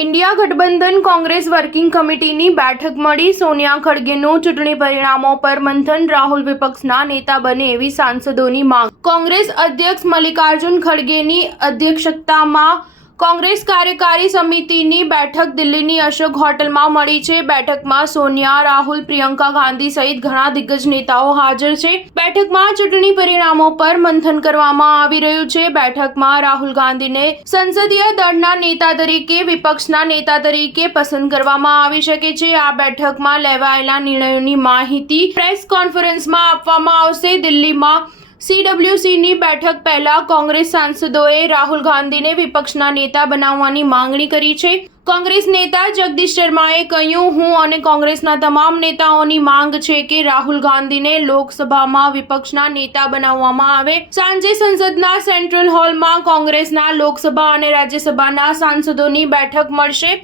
India ગઠબંધન Congress working કમિટીની બેઠક મળી. સોનિયા ખડગેનું ચૂંટણી પરિણામો પર મંથન, રાહુલ વિપક્ષના નેતા બને એવી સાંસદોની માંગ. કોંગ્રેસ અધ્યક્ષ મલ્લિકાર્જુન ખડગેની અધ્યક્ષતામાં કોંગ્રેસ કાર્યકારી સમિતિની બેઠક દિલ્હીની અશોક હોટલમાં મળી છે. બેઠકમાં સોનિયા, રાહુલ, પ્રિયંકા ગાંધી સહિત ઘણા દિગ્ગજ નેતાઓ હાજર છે. બેઠકમાં ચૂંટણી પરિણામો પર મંથન કરવામાં આવી રહ્યું છે. બેઠકમાં રાહુલ ગાંધીને સંસદીય દળના નેતા તરીકે, વિપક્ષના નેતા તરીકે પસંદ કરવામાં આવી શકે છે. આ બેઠકમાં લેવાયેલા નિર્ણયોની માહિતી પ્રેસ કોન્ફરન્સમાં આપવામાં આવશે. દિલ્હીમાં CWCની બેઠક પહેલા કોંગ્રેસ સાંસદોએ રાહુલ ગાંધીને વિપક્ષના નેતા બનાવવાની માંગણી કરી છે. કોંગ્રેસ નેતા જગદીશ શર્માએ કહ્યું, હું અને કોંગ્રેસના તમામ નેતાઓની માંગ છે કે રાહુલ ગાંધીને લોકસભામાં વિપક્ષના નેતા બનાવવામાં આવે. સાંજે સંસદના સેન્ટ્રલ હોલમાં કોંગ્રેસના લોકસભા અને રાજ્યસભાના સાંસદોની બેઠક મળશે.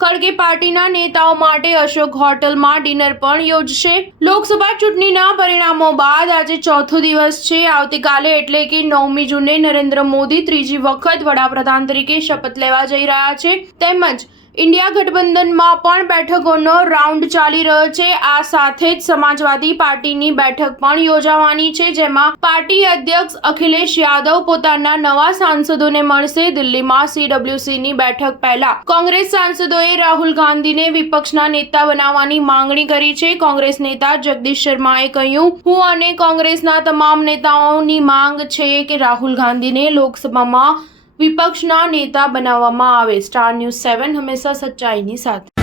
ખડગે પાર્ટીના નેતાઓ માટે અશોક હોટલમાં ડિનર પણ યોજશે. લોકસભા ચૂંટણીના પરિણામો બાદ આજે ચોથો દિવસ છે. આવતીકાલે એટલે કે 9મી જૂને નરેન્દ્ર મોદી ત્રીજી વખત વડાપ્રધાન તરીકે શપથ લેવા જઈ રહ્યા છે. તેમજ ઇન્ડિયા ગઠબંધનમાં પણ બેઠકોનો રાઉન્ડ ચાલી રહ્યો છે. આ સાથે જ સમાજવાદી પાર્ટીની બેઠક પણ યોજાવાની છે, જેમાં પાર્ટી અધ્યક્ષ અખિલેશ યાદવ પોતાના નવા સાંસદોને મળશે. દિલ્હીમાં CWCની બેઠક પહેલા કોંગ્રેસ સાંસદોએ રાહુલ ગાંધીને વિપક્ષના નેતા બનાવવાની માંગણી કરી છે. કોંગ્રેસ નેતા જગદીશ શર્માએ કહ્યું, હું અને કોંગ્રેસના તમામ નેતાઓની માંગ છે કે રાહુલ ગાંધીને લોકસભામાં વિપક્ષના નેતા બનાવવામાં આવે. સ્ટાર ન્યૂઝ 7 હંમેશા સચ્ચાઈની સાથે.